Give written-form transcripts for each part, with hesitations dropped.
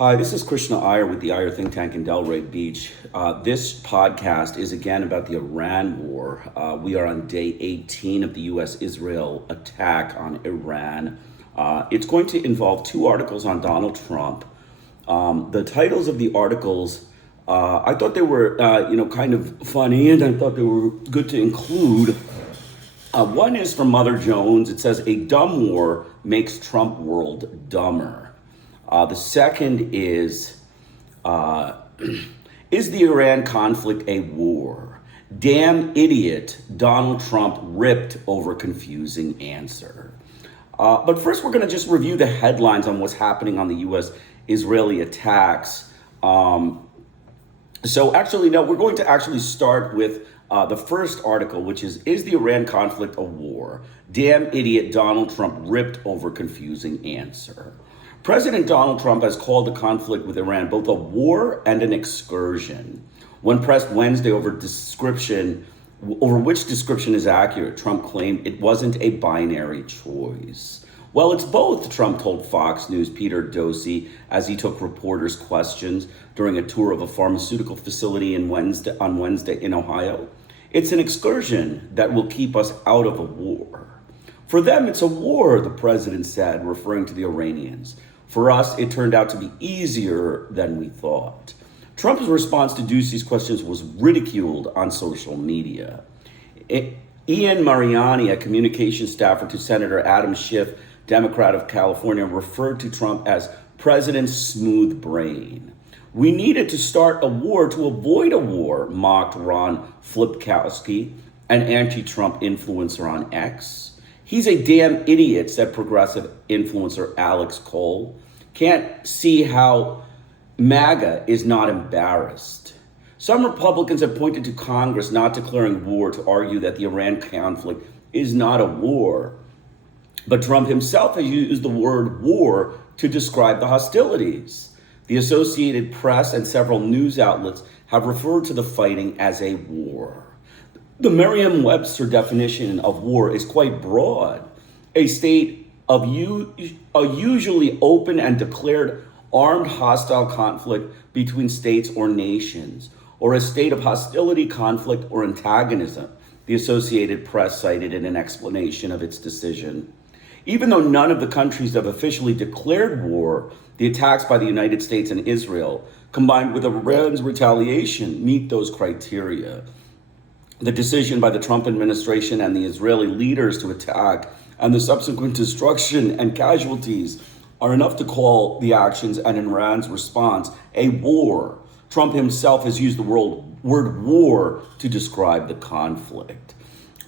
Hi, this is Krishna Iyer with the Iyer Think Tank in Delray Beach. This podcast is again about the Iran war. We are on day 18 of the U.S.-Israel attack on Iran. It's going to involve two articles on Donald Trump. The titles of the articles, I thought they were, kind of funny, and I thought they were good to include. One is from Mother Jones. It says, "A dumb war makes Trump world dumber." The second is the Iran conflict a war? Damn idiot, Donald Trump ripped over confusing answer. But first, we're going to just review the headlines on what's happening on the U.S.-Israeli attacks. We're going to actually start with the first article, which is the Iran conflict a war? Damn idiot, Donald Trump ripped over confusing answer. President Donald Trump has called the conflict with Iran both a war and an excursion. When pressed Wednesday over which description is accurate, Trump claimed it wasn't a binary choice. Well, it's both, Trump told Fox News' Peter Doocy as he took reporters' questions during a tour of a pharmaceutical facility on Wednesday in Ohio. It's an excursion that will keep us out of a war. For them, it's a war, the president said, referring to the Iranians. For us, it turned out to be easier than we thought. Trump's response to Doocy's questions was ridiculed on social media. Ian Mariani, a communications staffer to Senator Adam Schiff, Democrat of California, referred to Trump as President's smooth brain. We needed to start a war to avoid a war, mocked Ron Flipkowski, an anti-Trump influencer on X. He's a damn idiot, said progressive influencer Alex Cole. Can't see how MAGA is not embarrassed. Some Republicans have pointed to Congress not declaring war to argue that the Iran conflict is not a war. But Trump himself has used the word war to describe the hostilities. The Associated Press and several news outlets have referred to the fighting as a war. The Merriam-Webster definition of war is quite broad. A state of a usually open and declared armed hostile conflict between states or nations, or a state of hostility, conflict, or antagonism, the Associated Press cited in an explanation of its decision. Even though none of the countries have officially declared war, the attacks by the United States and Israel, combined with Iran's retaliation, meet those criteria. The decision by the Trump administration and the Israeli leaders to attack and the subsequent destruction and casualties are enough to call the actions and Iran's response a war. Trump himself has used the word war to describe the conflict.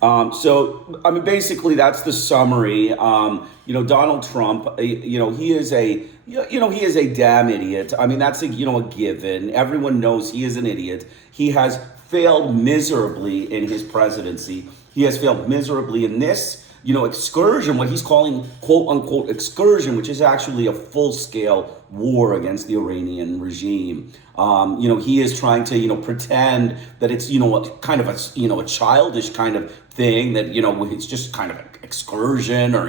Basically, that's the summary. Donald Trump, he is a damn idiot. I mean, that's a given. Everyone knows he is an idiot. He has failed miserably in his presidency. He has failed miserably in this, excursion, what he's calling quote unquote excursion, which is actually a full scale war against the Iranian regime. He is trying to, pretend that it's, a childish kind of thing that, it's just kind of an excursion or,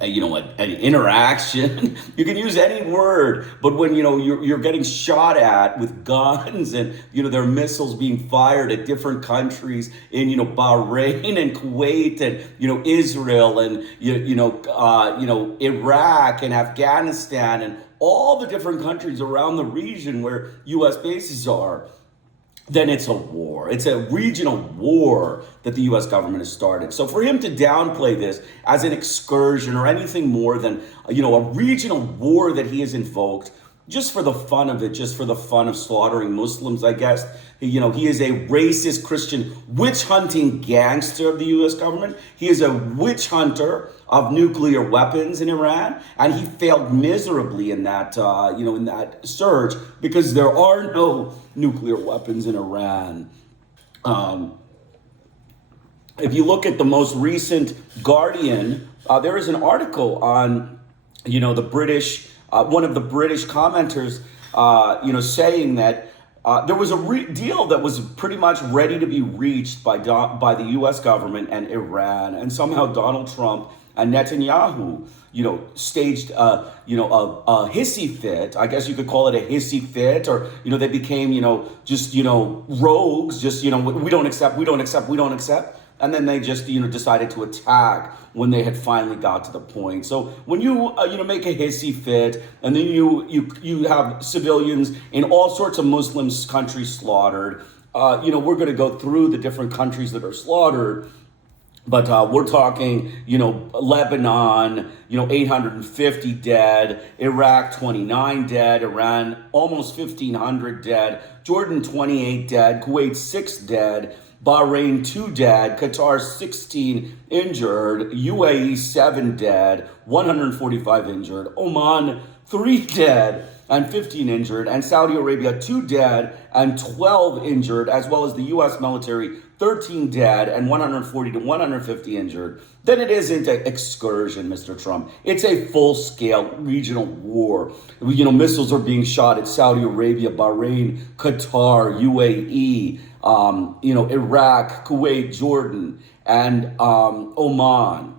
an interaction. You can use any word, but when, you're getting shot at with guns and, there are missiles being fired at different countries in, Bahrain and Kuwait and, Israel and, Iraq and Afghanistan and all the different countries around the region where U.S. bases are, then it's a war. It's a regional war that the U.S. government has started. So for him to downplay this as an excursion or anything more than, a regional war that he has invoked, just for the fun of it, just for the fun of slaughtering Muslims, I guess. He is a racist Christian witch hunting gangster of the U.S. government. He is a witch hunter of nuclear weapons in Iran, and he failed miserably in that, in that surge because there are no nuclear weapons in Iran. If you look at the most recent Guardian, there is an article on, the British. One of the British commenters, saying that there was a deal that was pretty much ready to be reached by the U.S. government and Iran, and somehow Donald Trump and Netanyahu, staged, a hissy fit. I guess you could call it a hissy fit, or, they became, just, rogues, just, we don't accept, we don't accept, we don't accept. And then they just, decided to attack when they had finally got to the point. So when you, make a hissy fit, and then you have civilians in all sorts of Muslim countries slaughtered, we're going to go through the different countries that are slaughtered. But we're talking, Lebanon, 850 dead, Iraq, 29 dead, Iran, almost 1,500 dead, Jordan, 28 dead, Kuwait, 6 dead, Bahrain, 2 dead, Qatar, 16 injured, UAE, 7 dead, 145 injured, Oman, 3 dead and 15 injured, and Saudi Arabia, 2 dead and 12 injured, as well as the U.S. military, 13 dead and 140 to 150 injured. Then it isn't an excursion, Mr. Trump. It's a full-scale regional war. Missiles are being shot at Saudi Arabia, Bahrain, Qatar, UAE, Iraq, Kuwait, Jordan, and Oman.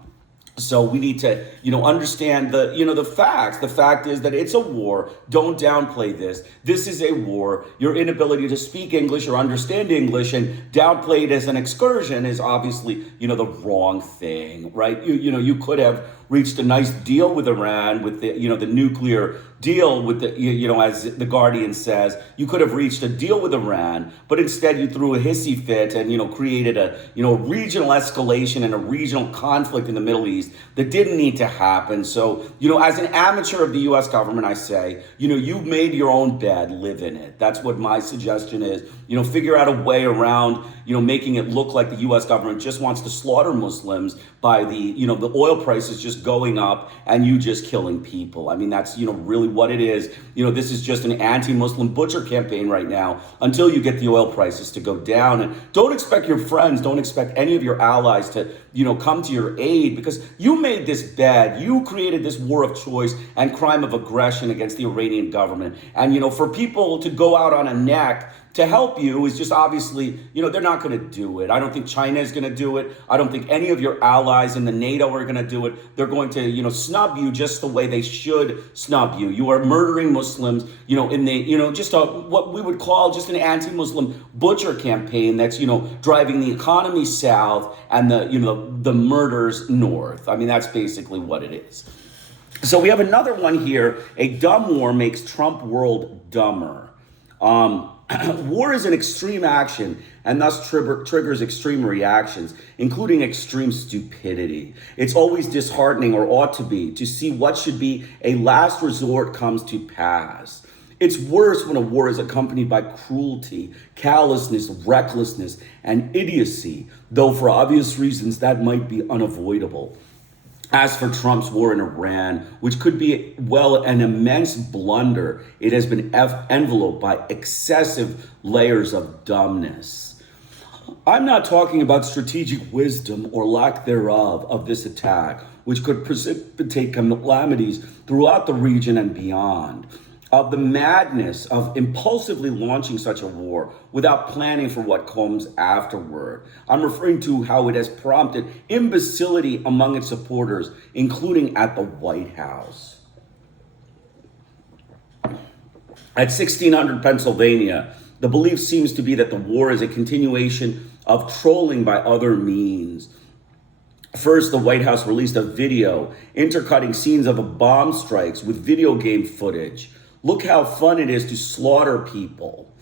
So we need to, understand the facts. The fact is that it's a war. Don't downplay this. This is a war. Your inability to speak English or understand English and downplay it as an excursion is obviously, the wrong thing, right? You could have reached a nice deal with Iran with the, the nuclear deal with the, as the Guardian says, you could have reached a deal with Iran, but instead you threw a hissy fit and, created a, regional escalation and a regional conflict in the Middle East that didn't need to happen. So, as an amateur of the U.S. government, I say, you've made your own bed, live in it. That's what my suggestion is. Figure out a way around, making it look like the U.S. government just wants to slaughter Muslims by the, the oil prices just going up and you just killing people. I mean, that's, really what it is. This is just an anti-Muslim butcher campaign right now until you get the oil prices to go down. And don't expect your friends, don't expect any of your allies to, come to your aid, because you made this bed. You created this war of choice and crime of aggression against the Iranian government. And, for people to go out on a neck to help you is just obviously, they're not going to do it. I don't think China is going to do it. I don't think any of your allies in the NATO are going to do it. They're going to, snub you just the way they should snub you. You are murdering Muslims, in the, just what we would call just an anti-Muslim butcher campaign that's, driving the economy south and the murders north. I mean, that's basically what it is. So we have another one here. A dumb war makes Trump world dumber. War is an extreme action and thus triggers extreme reactions, including extreme stupidity. It's always disheartening, or ought to be, to see what should be a last resort comes to pass. It's worse when a war is accompanied by cruelty, callousness, recklessness, and idiocy, though for obvious reasons that might be unavoidable. As for Trump's war in Iran, which could be, an immense blunder, it has been enveloped by excessive layers of dumbness. I'm not talking about strategic wisdom or lack thereof of this attack, which could precipitate calamities throughout the region and beyond. Of the madness of impulsively launching such a war without planning for what comes afterward. I'm referring to how it has prompted imbecility among its supporters, including at the White House. At 1600 Pennsylvania, the belief seems to be that the war is a continuation of trolling by other means. First, the White House released a video intercutting scenes of bomb strikes with video game footage. Look how fun it is to slaughter people.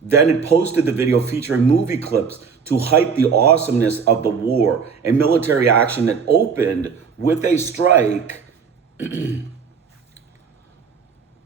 Then it posted the video featuring movie clips to hype the awesomeness of the war, a military action that opened with a strike,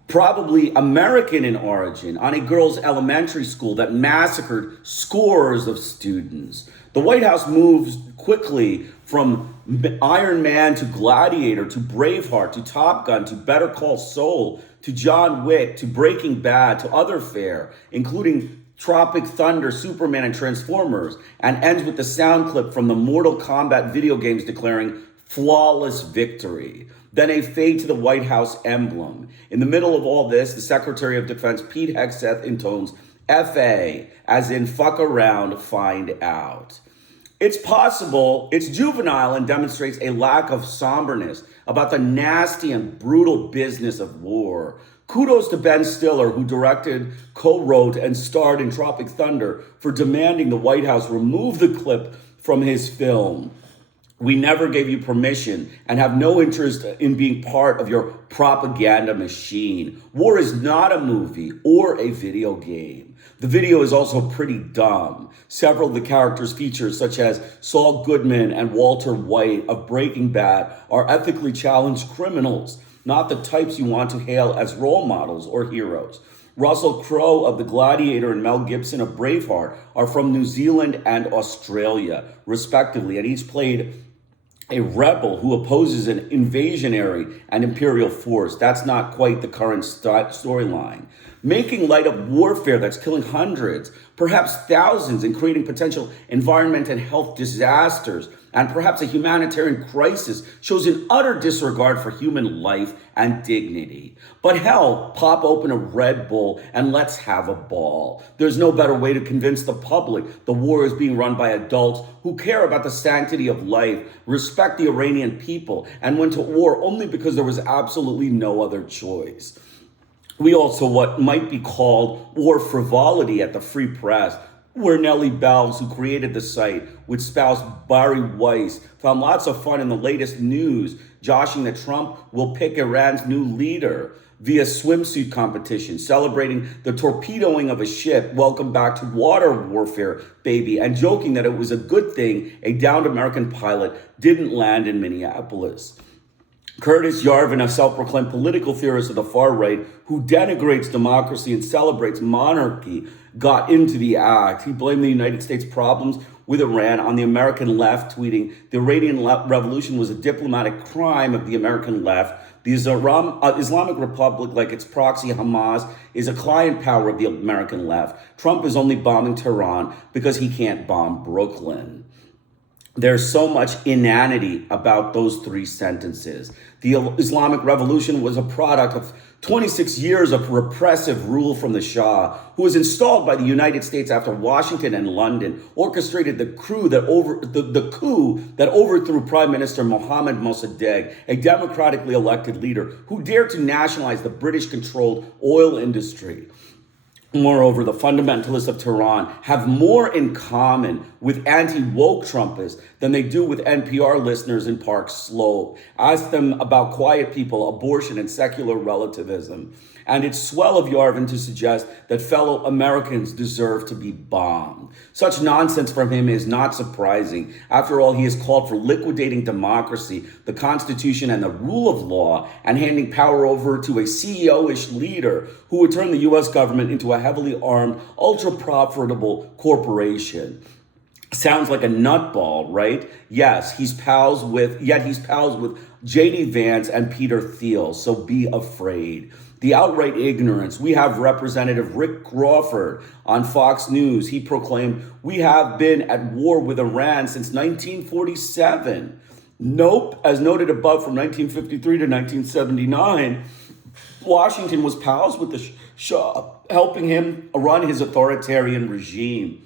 probably American in origin, on a girls' elementary school that massacred scores of students. The White House moves quickly from Iron Man to Gladiator to Braveheart to Top Gun to Better Call Saul to John Wick to Breaking Bad to other fare, including Tropic Thunder, Superman, and Transformers, and ends with the sound clip from the Mortal Kombat video games declaring flawless victory. Then a fade to the White House emblem. In the middle of all this, the Secretary of Defense, Pete Hegseth, intones FA, as in fuck around, find out. It's possible, it's juvenile, and demonstrates a lack of somberness about the nasty and brutal business of war. Kudos to Ben Stiller, who directed, co-wrote, and starred in Tropic Thunder, for demanding the White House remove the clip from his film. We never gave you permission and have no interest in being part of your propaganda machine. War is not a movie or a video game. The video is also pretty dumb. Several of the characters featured, such as Saul Goodman and Walter White of Breaking Bad, are ethically challenged criminals, not the types you want to hail as role models or heroes. Russell Crowe of The Gladiator and Mel Gibson of Braveheart are from New Zealand and Australia, respectively, and each played a rebel who opposes an invasionary and imperial force. That's not quite the current storyline. Making light of warfare that's killing hundreds, perhaps thousands, and creating potential environment and health disasters, and perhaps a humanitarian crisis, shows an utter disregard for human life and dignity. But hell, pop open a Red Bull and let's have a ball. There's no better way to convince the public the war is being run by adults who care about the sanctity of life, respect the Iranian people, and went to war only because there was absolutely no other choice. We also what might be called war frivolity at the Free Press, where Nellie Bells, who created the site with spouse Bari Weiss, found lots of fun in the latest news, joshing that Trump will pick Iran's new leader via swimsuit competition, celebrating the torpedoing of a ship, welcome back to water warfare, baby, and joking that it was a good thing a downed American pilot didn't land in Minneapolis. Curtis Yarvin, a self-proclaimed political theorist of the far right who denigrates democracy and celebrates monarchy, got into the act. He blamed the United States' problems with Iran on the American left, tweeting, "The Iranian Revolution was a diplomatic crime of the American left. The Islamic Republic, like its proxy Hamas, is a client power of the American left. Trump is only bombing Tehran because he can't bomb Brooklyn." There's so much inanity about those three sentences. The Islamic Revolution was a product of 26 years of repressive rule from the Shah, who was installed by the United States after Washington and London orchestrated the coup that overthrew Prime Minister Mohammad Mossadegh, a democratically elected leader who dared to nationalize the British-controlled oil industry. Moreover, the fundamentalists of Tehran have more in common with anti-woke Trumpists than they do with NPR listeners in Park Slope. Ask them about quiet people, abortion, and secular relativism. And it's swell of Yarvin to suggest that fellow Americans deserve to be bombed. Such nonsense from him is not surprising. After all, he has called for liquidating democracy, the Constitution, and the rule of law, and handing power over to a CEO-ish leader who would turn the U.S. government into a heavily armed, ultra-profitable corporation. Sounds like a nutball, right? Yes, he's pals with J.D. Vance and Peter Thiel, so be afraid. The outright ignorance. We have Representative Rick Crawford on Fox News. He proclaimed, "We have been at war with Iran since 1947. Nope, as noted above, from 1953 to 1979, Washington was pals with the Shah, helping him run his authoritarian regime.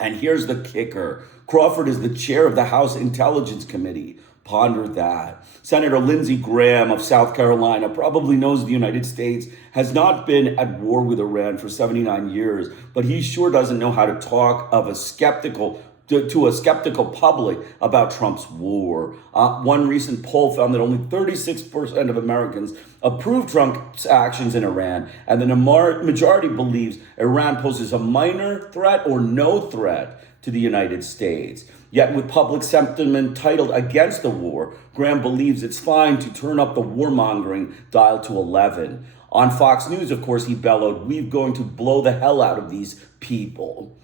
And here's the kicker. Crawford is the chair of the House Intelligence Committee. Ponder that. Senator Lindsey Graham of South Carolina probably knows the United States has not been at war with Iran for 79 years, but he sure doesn't know how to talk of to a skeptical public about Trump's war. One recent poll found that only 36% of Americans approve Trump's actions in Iran, and the majority believes Iran poses a minor threat or no threat to the United States. Yet with public sentiment titled against the war, Graham believes it's fine to turn up the warmongering dial to 11. On Fox News, of course, he bellowed, "We're going to blow the hell out of these people."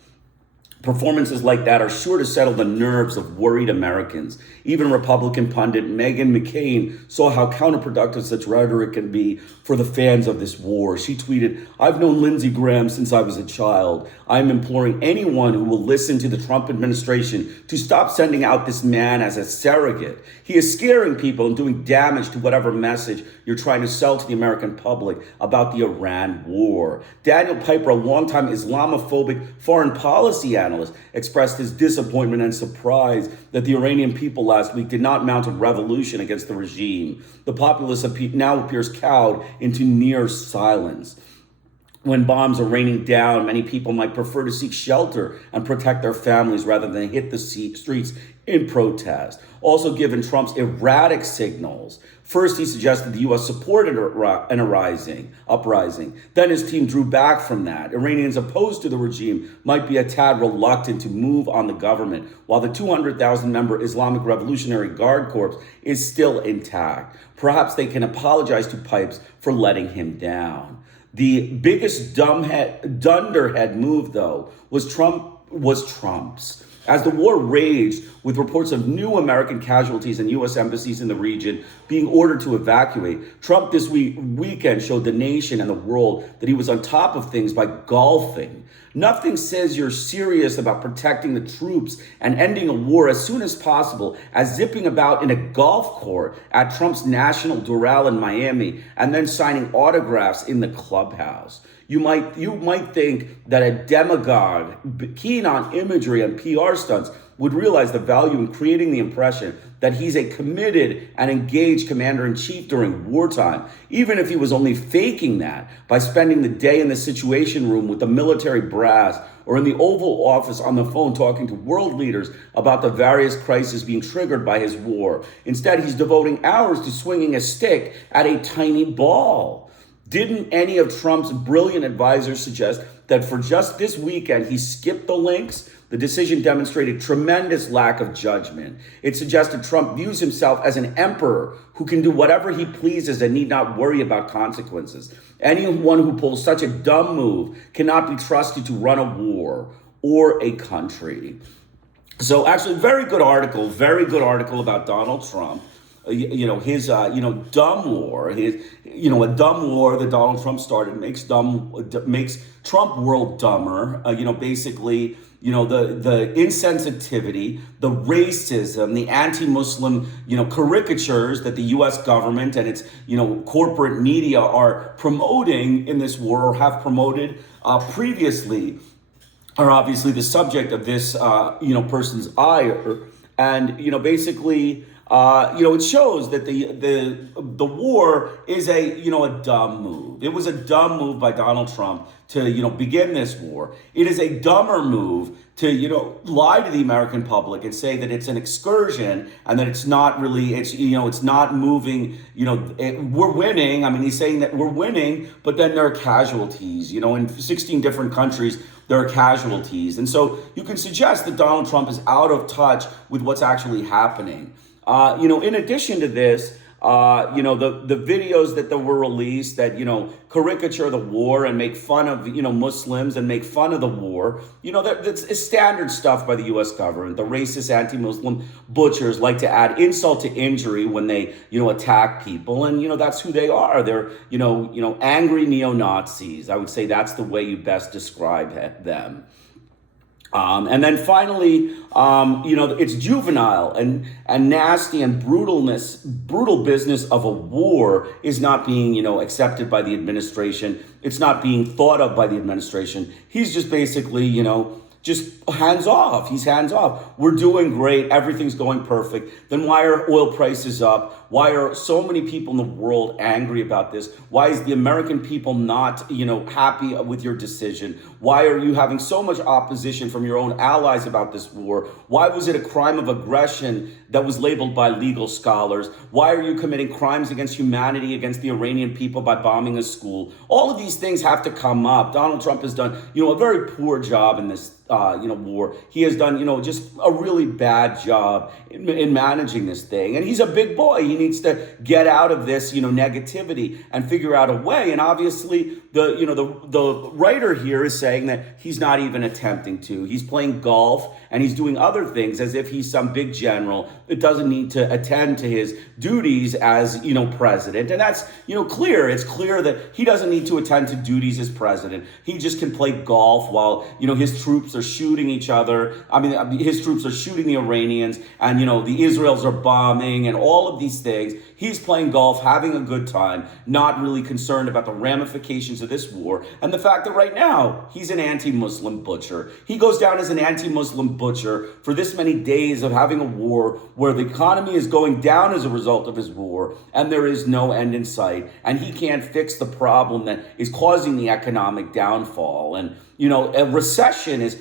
Performances like that are sure to settle the nerves of worried Americans. Even Republican pundit Meghan McCain saw how counterproductive such rhetoric can be for the fans of this war. She tweeted, "I've known Lindsey Graham since I was a child. I'm imploring anyone who will listen to the Trump administration to stop sending out this man as a surrogate. He is scaring people and doing damage to whatever message you're trying to sell to the American public about the Iran war." Daniel Piper, a longtime Islamophobic foreign policy analyst, analyst, expressed his disappointment and surprise that the Iranian people last week did not mount a revolution against the regime. The populace now appears cowed into near silence. When bombs are raining down, many people might prefer to seek shelter and protect their families rather than hit the streets in protest. Also, given Trump's erratic signals, first he suggested the U.S. supported an uprising. Then his team drew back from that. Iranians opposed to the regime might be a tad reluctant to move on the government, while the 200,000-member Islamic Revolutionary Guard Corps is still intact. Perhaps they can apologize to Pipes for letting him down. The biggest dunderhead move, though, was Trump's. As the war raged, with reports of new American casualties and U.S. embassies in the region being ordered to evacuate, Trump this weekend showed the nation and the world that he was on top of things by golfing. Nothing says you're serious about protecting the troops and ending a war as soon as possible as zipping about in a golf court at Trump's National Doral in Miami and then signing autographs in the clubhouse. You might think that a demagogue keen on imagery and PR stunts would realize the value in creating the impression that he's a committed and engaged commander-in-chief during wartime, even if he was only faking that by spending the day in the Situation Room with the military brass or in the Oval Office on the phone talking to world leaders about the various crises being triggered by his war. Instead, he's devoting hours to swinging a stick at a tiny ball. Didn't any of Trump's brilliant advisors suggest that for just this weekend, he skipped the links? The decision demonstrated tremendous lack of judgment. It suggested Trump views himself as an emperor who can do whatever he pleases and need not worry about consequences. Anyone who pulls such a dumb move cannot be trusted to run a war or a country. So actually, very good article about Donald Trump. His dumb war, a dumb war that Donald Trump started makes Trump world dumber. The insensitivity, the racism, the anti-Muslim, caricatures that the U.S. government and its, corporate media are promoting in this war or have promoted previously are obviously the subject of this, person's ire. And, it shows that the war is a dumb move. It was a dumb move by Donald Trump to begin this war. It is a dumber move to lie to the American public and say that it's an excursion and that it's not really it's not moving. We're winning. I mean, he's saying that we're winning, but then there are casualties. In 16 different countries, there are casualties, and so you can suggest that Donald Trump is out of touch with what's actually happening. In addition to this, the videos that were released that, caricature the war and make fun of, Muslims and make fun of the war, that's standard stuff by the U.S. government. The racist anti-Muslim butchers like to add insult to injury when they, attack people. And, that's who they are. They're, angry neo-Nazis. I would say that's the way you best describe them. And then finally, it's juvenile and nasty and brutal business of a war is not being, accepted by the administration. It's not being thought of by the administration. He's just basically, just hands off. He's hands off. We're doing great. Everything's going perfect. Then why are oil prices up? Why are so many people in the world angry about this? Why is the American people not, happy with your decision? Why are you having so much opposition from your own allies about this war? Why was it a crime of aggression that was labeled by legal scholars? Why are you committing crimes against humanity, against the Iranian people by bombing a school? All of these things have to come up. Donald Trump has done, a very poor job in this war. He has done, just a really bad job in managing this thing. And he's a big boy. He needs to get out of this, negativity and figure out a way. And obviously, the writer here is saying that he's not even attempting to. He's playing golf and he's doing other things as if he's some big general that doesn't need to attend to his duties as, president. And that's, clear. It's clear that he doesn't need to attend to duties as president. He just can play golf while, his troops troops are shooting each other. I mean, his troops are shooting the Iranians, and the Israels are bombing, and all of these things. He's playing golf, having a good time, not really concerned about the ramifications of this war, and the fact that right now he's an anti-Muslim butcher. He goes down as an anti-Muslim butcher for this many days of having a war where the economy is going down as a result of his war, and there is no end in sight, and he can't fix the problem that is causing the economic downfall. And a recession is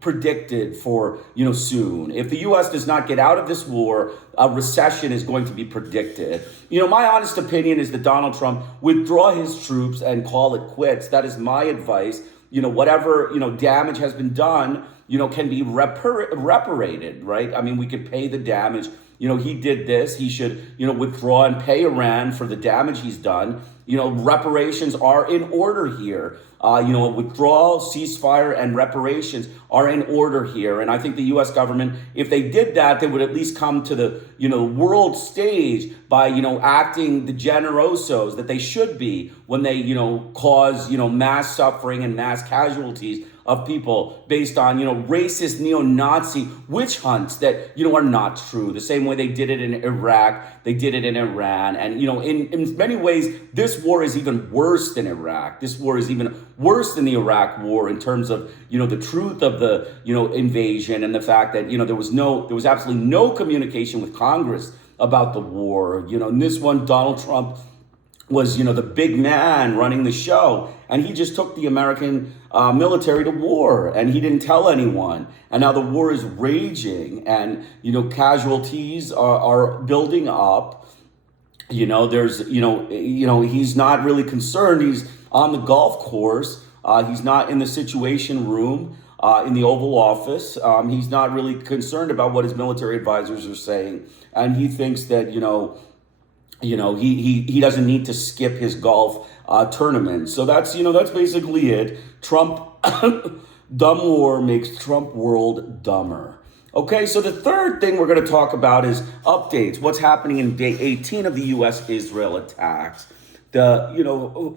predicted for soon. If the U.S. does not get out of this war, a recession is going to be predicted. My honest opinion is that Donald Trump withdraw his troops and call it quits. That is my advice. Whatever damage has been done can be reparated, right? I mean, we could pay the damage. He did this. He should withdraw and pay Iran for the damage he's done. Reparations are in order here. Withdrawal, ceasefire, and reparations are in order here. And I think the U.S. government, if they did that, they would at least come to the, world stage by, acting the generosos that they should be when they, cause, mass suffering and mass casualties of people based on, racist neo-Nazi witch hunts that, are not true. The same way they did it in Iraq, they did it in Iran. And, in many ways, this war is even worse than Iraq. This war is even worse than the Iraq war in terms of, the truth of the, invasion and the fact that, there was absolutely no communication with Congress about the war. In this one, Donald Trump was, the big man running the show. And he just took the American military to war, and he didn't tell anyone. And now the war is raging, and, casualties are building up. There's, he's not really concerned. He's on the golf course. He's not in the Situation Room in the Oval Office. He's not really concerned about what his military advisors are saying. And he thinks that, he doesn't need to skip his golf tournament. So that's basically it. Trump, dumb war makes Trump world dumber. Okay, so the third thing we're going to talk about is updates. What's happening in day 18 of the U.S.-Israel attacks? The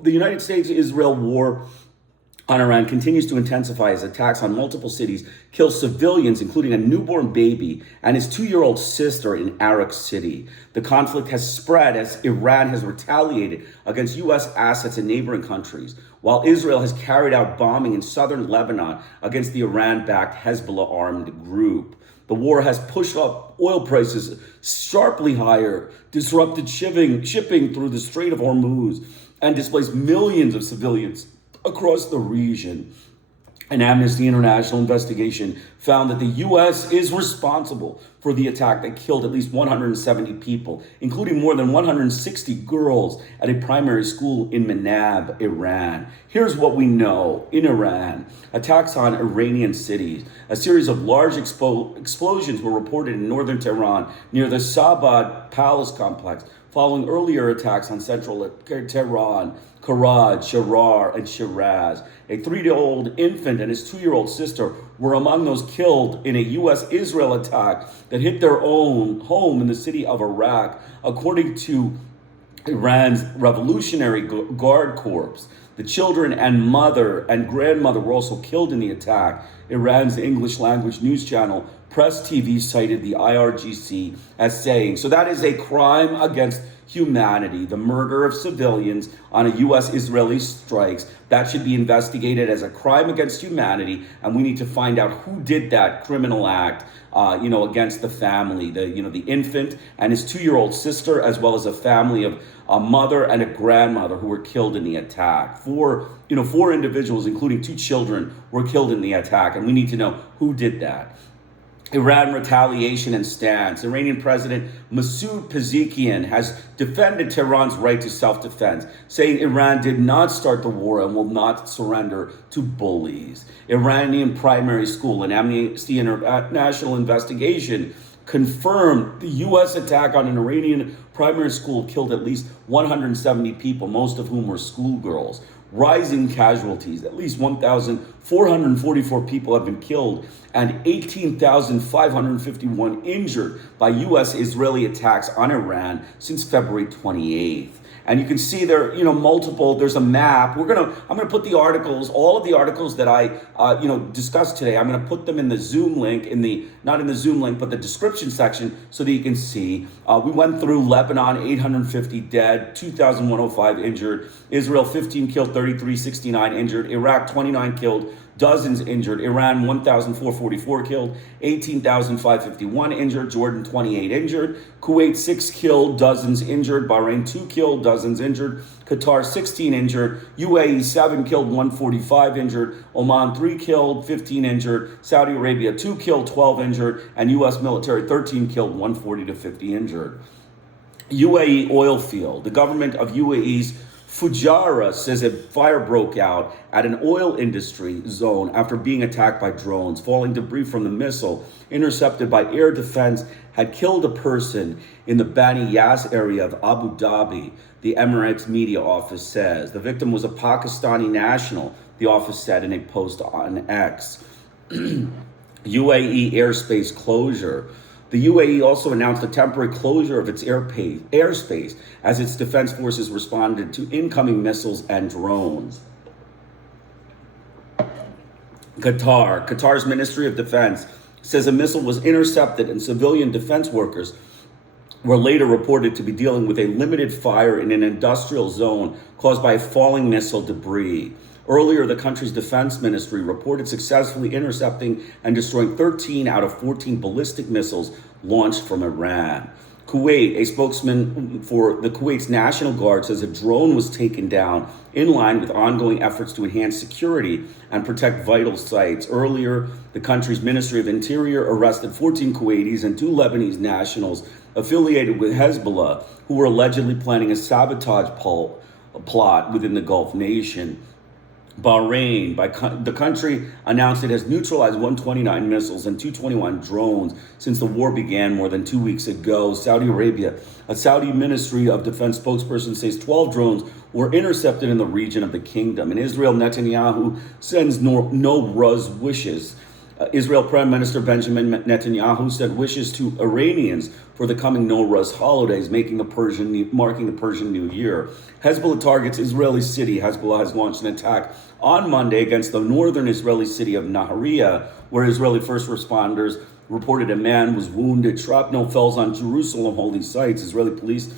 United States-Israel war on Iran continues to intensify as attacks on multiple cities kill civilians, including a newborn baby and his 2-year-old sister in Arak City. The conflict has spread as Iran has retaliated against U.S. assets in neighboring countries, while Israel has carried out bombing in southern Lebanon against the Iran-backed Hezbollah armed group. The war has pushed up oil prices sharply higher, disrupted shipping through the Strait of Hormuz, and displaced millions of civilians across the region. An Amnesty International investigation found that the U.S. is responsible for the attack that killed at least 170 people, including more than 160 girls at a primary school in Manab, Iran. Here's what we know. In Iran, attacks on Iranian cities. A series of large explosions were reported in northern Tehran near the Sabad Palace complex, following earlier attacks on central Tehran, Karaj, Sharar, and Shiraz. A 3-year-old infant and his 2-year-old sister were among those killed in a U.S.-Israel attack that hit their own home in the city of Arak, according to Iran's Revolutionary Guard Corps. The children and mother and grandmother were also killed in the attack. Iran's English language news channel Press TV cited the IRGC as saying, so that is a crime against humanity, the murder of civilians on a U.S.-Israeli strikes. That should be investigated as a crime against humanity, and we need to find out who did that criminal act, against the family, the infant and his 2-year-old sister, as well as a family of a mother and a grandmother who were killed in the attack. Four individuals, including 2 children, were killed in the attack, and we need to know who did that. Iran retaliation and stance. Iranian President Masoud Pezeshkian has defended Tehran's right to self-defense, saying Iran did not start the war and will not surrender to bullies. Iranian primary school, an Amnesty International investigation, confirmed the U.S. attack on an Iranian primary school killed at least 170 people, most of whom were schoolgirls. rising casualties. At least 1,444 people have been killed and 18,551 injured by U.S.-Israeli attacks on Iran since February 28th. And you can see there, multiple. There's a map. I'm gonna put the articles, all of the articles that I, discussed today. I'm gonna put them in the Zoom link, not in the Zoom link, but the description section, so that you can see. We went through Lebanon, 850 dead, 2,105 injured. Israel, 15 killed, 3369 injured. Iraq, 29 killed, dozens injured. Iran, 1,444 killed, 18,551 injured. Jordan, 28 injured. Kuwait, 6 killed, dozens injured. Bahrain, 2 killed, dozens injured. Qatar, 16 injured. UAE, 7 killed, 145 injured. Oman, 3 killed, 15 injured. Saudi Arabia, 2 killed, 12 injured. And U.S. military, 13 killed, 140 to 50 injured. UAE oil field. The government of UAE's Fujairah says a fire broke out at an oil industry zone after being attacked by drones. Falling debris from the missile intercepted by air defense had killed a person in the Bani Yas area of Abu Dhabi, the Emirates media office says. The victim was a Pakistani national, the office said in a post on X. UAE airspace closure. The UAE also announced a temporary closure of its airspace as its defense forces responded to incoming missiles and drones. Qatar's Ministry of Defense says a missile was intercepted and civilian defense workers were later reported to be dealing with a limited fire in an industrial zone caused by falling missile debris. Earlier, the country's defense ministry reported successfully intercepting and destroying 13 out of 14 ballistic missiles launched from Iran. Kuwait, a spokesman for the Kuwait's National Guard, says a drone was taken down in line with ongoing efforts to enhance security and protect vital sites. Earlier, the country's Ministry of Interior arrested 14 Kuwaitis and 2 Lebanese nationals affiliated with Hezbollah who were allegedly planning a sabotage plot within the Gulf nation. Bahrain, the country announced it has neutralized 129 missiles and 221 drones since the war began more than 2 weeks ago. Saudi Arabia, a Saudi Ministry of Defense spokesperson, says 12 drones were intercepted in the region of the kingdom. In Israel, Netanyahu sends no-Ruz wishes. Israel Prime Minister Benjamin Netanyahu said wishes to Iranians for the coming Nowruz holidays, marking the Persian New Year. Hezbollah targets Israeli city. Hezbollah has launched an attack on Monday against the northern Israeli city of Nahariya, where Israeli first responders reported a man was wounded. Shrapnel falls on Jerusalem holy sites. Israeli police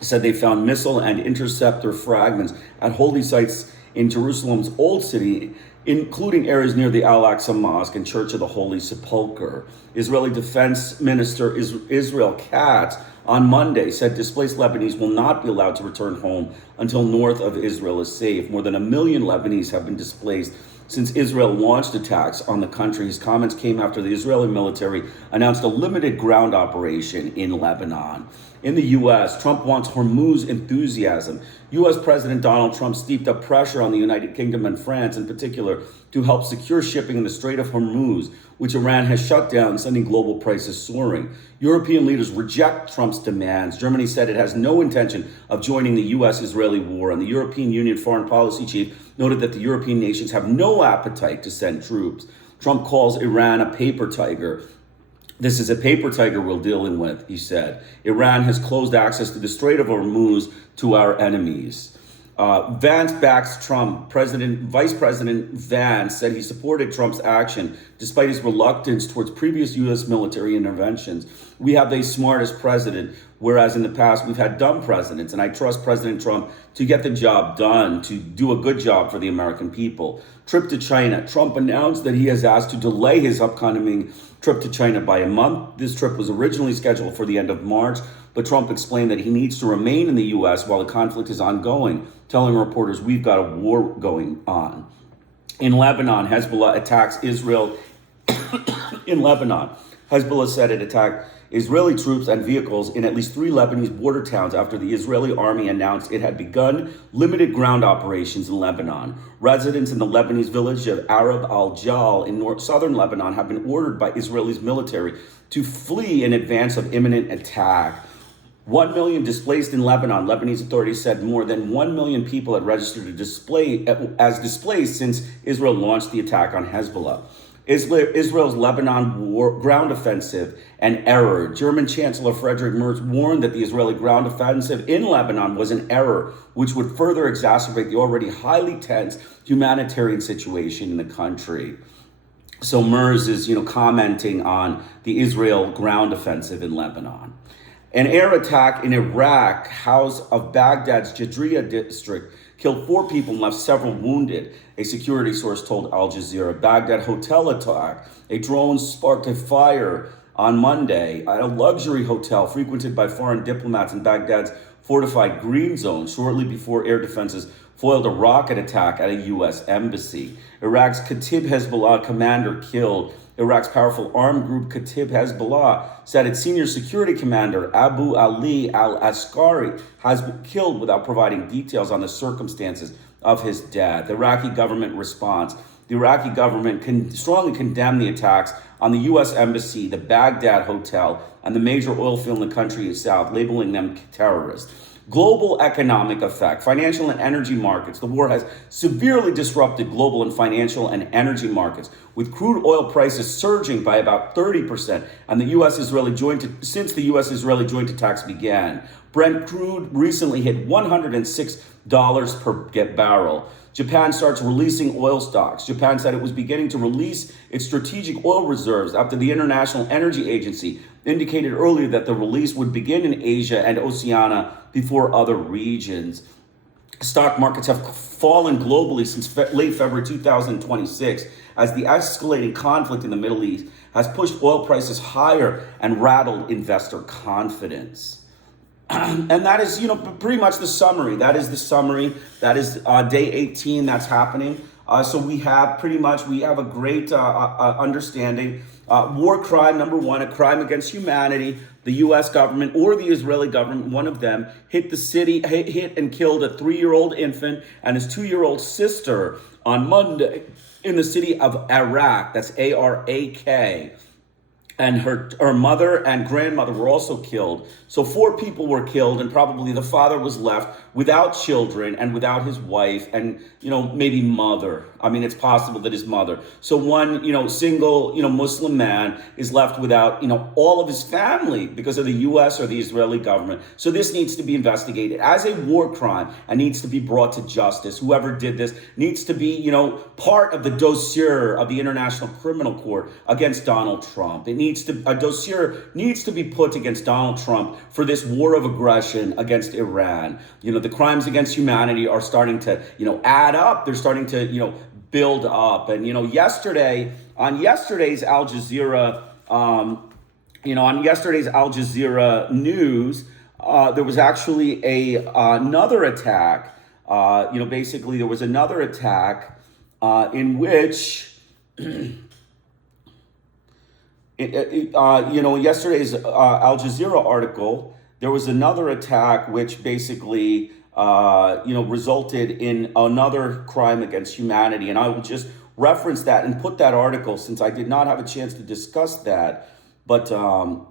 said they found missile and interceptor fragments at holy sites in Jerusalem's Old City, including areas near the Al-Aqsa Mosque and Church of the Holy Sepulchre. Israeli Defense Minister Israel Katz on Monday said displaced Lebanese will not be allowed to return home until north of Israel is safe. More than 1 million Lebanese have been displaced since Israel launched attacks on the country. His comments came after the Israeli military announced a limited ground operation in Lebanon. In the U.S., Trump wants Hormuz enthusiasm. U.S. President Donald Trump stepped up pressure on the United Kingdom and France in particular to help secure shipping in the Strait of Hormuz, which Iran has shut down, sending global prices soaring. European leaders reject Trump's demands. Germany said it has no intention of joining the U.S.-Israeli war, and the European Union foreign policy chief noted that the European nations have no appetite to send troops. Trump calls Iran a paper tiger. This is a paper tiger we're dealing with, he said. Iran has closed access to the Strait of Hormuz to our enemies. Vance backs Trump. Vice President Vance said he supported Trump's action despite his reluctance towards previous U.S. military interventions. We have the smartest president, whereas in the past we've had dumb presidents, and I trust President Trump to get the job done, to do a good job for the American people. Trip to China. Trump announced that he has asked to delay his upcoming trip to China by a month. This trip was originally scheduled for the end of March, but Trump explained that he needs to remain in the U.S. while the conflict is ongoing, telling reporters, we've got a war going on. In Lebanon, Hezbollah attacks Israel. In Lebanon, Hezbollah said it attacked Israeli troops and vehicles in at least 3 Lebanese border towns after the Israeli army announced it had begun limited ground operations in Lebanon. Residents in the Lebanese village of Arab al-Jal in southern Lebanon have been ordered by Israel's military to flee in advance of imminent attack. 1 million displaced in Lebanon. Lebanese authorities said more than 1 million people had registered as displaced since Israel launched the attack on Hezbollah. Israel's Lebanon ground offensive an error. German Chancellor Friedrich Merz warned that the Israeli ground offensive in Lebanon was an error, which would further exacerbate the already highly tense humanitarian situation in the country. So Merz is, commenting on the Israel ground offensive in Lebanon. An air attack in Iraq, house of Baghdad's Jadriya district, killed 4 people and left several wounded, a security source told Al Jazeera. Baghdad hotel attack. A drone sparked a fire on Monday at a luxury hotel frequented by foreign diplomats in Baghdad's fortified Green Zone shortly before air defenses foiled a rocket attack at a U.S. embassy. Iraq's Kataib Hezbollah commander killed. Iraq's powerful armed group Kataib Hezbollah said its senior security commander, Abu Ali al-Askari, has been killed without providing details on the circumstances of his death. The Iraqi government response. The Iraqi government strongly condemned the attacks on the U.S. embassy, the Baghdad hotel, and the major oil field in the country itself, labeling them terrorists. Global economic effect, financial and energy markets. The war has severely disrupted global and financial and energy markets, with crude oil prices surging by about 30%, and the U.S.-Israeli since the U.S.-Israeli joint attacks began. Brent crude recently hit $106 per barrel. Japan starts releasing oil stocks. Japan said it was beginning to release its strategic oil reserves after the International Energy Agency indicated earlier that the release would begin in Asia and Oceania before other regions. Stock markets have fallen globally since late February 2026 as the escalating conflict in the Middle East has pushed oil prices higher and rattled investor confidence. And that is, pretty much the summary. That is the summary. That is day 18 that's happening. So we have a great understanding. War crime, number one, a crime against humanity. The U.S. government or the Israeli government, one of them, hit and killed a 3-year-old infant and his 2-year-old sister on Monday in the city of Arak. That's A-R-A-K. And her mother and grandmother were also killed. So 4 people were killed, and probably the father was left without children and without his wife and, maybe mother. I mean, it's possible that his mother. So one, single, Muslim man is left without, all of his family because of the U.S. or the Israeli government. So this needs to be investigated as a war crime and needs to be brought to justice. Whoever did this needs to be, part of the dossier of the International Criminal Court against Donald Trump. A dossier needs to be put against Donald Trump for this war of aggression against Iran. The crimes against humanity are starting to, add up. They're starting to, build up. And, on yesterday's Al Jazeera, news, there was actually another attack. Basically there was another attack in which, yesterday's Al Jazeera article, there was another attack which basically, resulted in another crime against humanity. And I will just reference that and put that article since I did not have a chance to discuss that. But so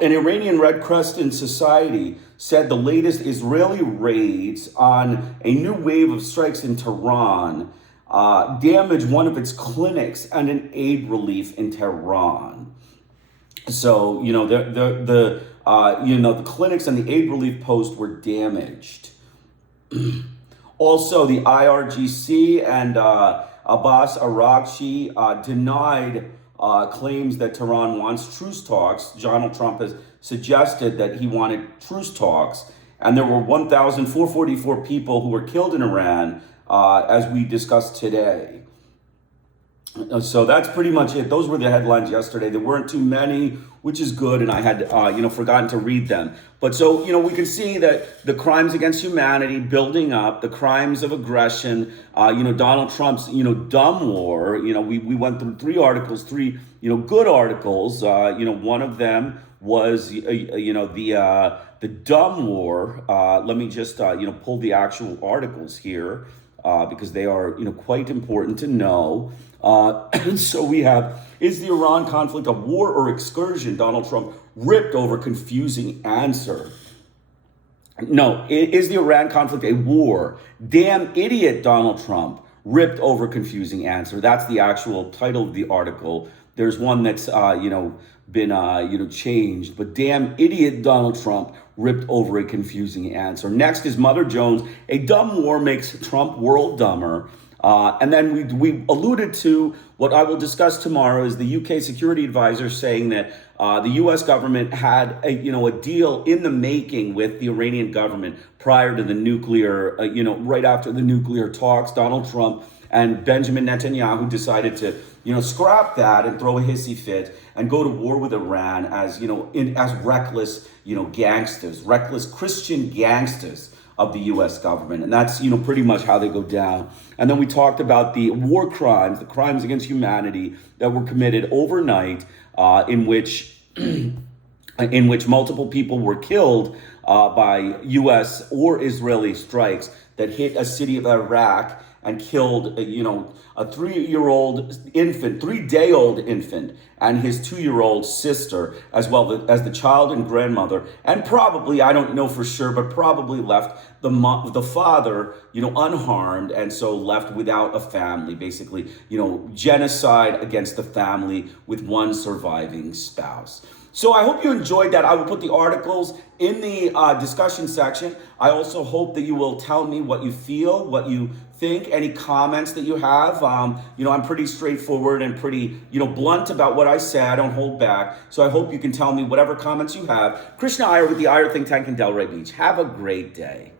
an Iranian Red Crescent Society said the latest Israeli raids on a new wave of strikes in Tehran damaged one of its clinics and an aid relief in Tehran. So, the clinics and the aid relief post were damaged. Also, the IRGC and Abbas Araghchi denied claims that Tehran wants truce talks. Donald Trump has suggested that he wanted truce talks. And there were 1,444 people who were killed in Iran, as we discussed today. So that's pretty much it. Those were the headlines yesterday. There weren't too many, which is good, and I had, forgotten to read them. But so, we can see that the crimes against humanity building up, the crimes of aggression, Donald Trump's, dumb war. We went through 3 articles, 3, good articles. One of them was, the dumb war. Let me just, pull the actual articles here. because they are, quite important to know. And so we have, is the Iran conflict a war or excursion? Donald Trump ripped over confusing answer. No, is the Iran conflict a war? Damn idiot, Donald Trump ripped over confusing answer. That's the actual title of the article. There's one that's, been, changed. But damn idiot, Donald Trump ripped over a confusing answer. Next is Mother Jones. A dumb war makes Trump world dumber. And then we alluded to what I will discuss tomorrow is the UK security advisor saying that the US government had a deal in the making with the Iranian government prior to the nuclear, right after the nuclear talks. Donald Trump and Benjamin Netanyahu decided to, scrap that and throw a hissy fit and go to war with Iran as, as reckless, gangsters, reckless Christian gangsters of the U.S. government. And that's, pretty much how they go down. And then we talked about the war crimes, the crimes against humanity that were committed overnight, in which multiple people were killed by U.S. or Israeli strikes that hit a city of Iraq and killed, a 3-year-old infant, 3-day-old infant, and his 2-year-old sister, as well as the child and grandmother, and probably, I don't know for sure, but probably left the father, unharmed, and so left without a family, basically, genocide against the family with one surviving spouse. So I hope you enjoyed that. I will put the articles in the discussion section. I also hope that you will tell me what you feel, what you think, any comments that you have. I'm pretty straightforward and pretty, blunt about what I say. I don't hold back. So I hope you can tell me whatever comments you have. Krishna Iyer with the Iyer Think Tank in Delray Beach. Have a great day.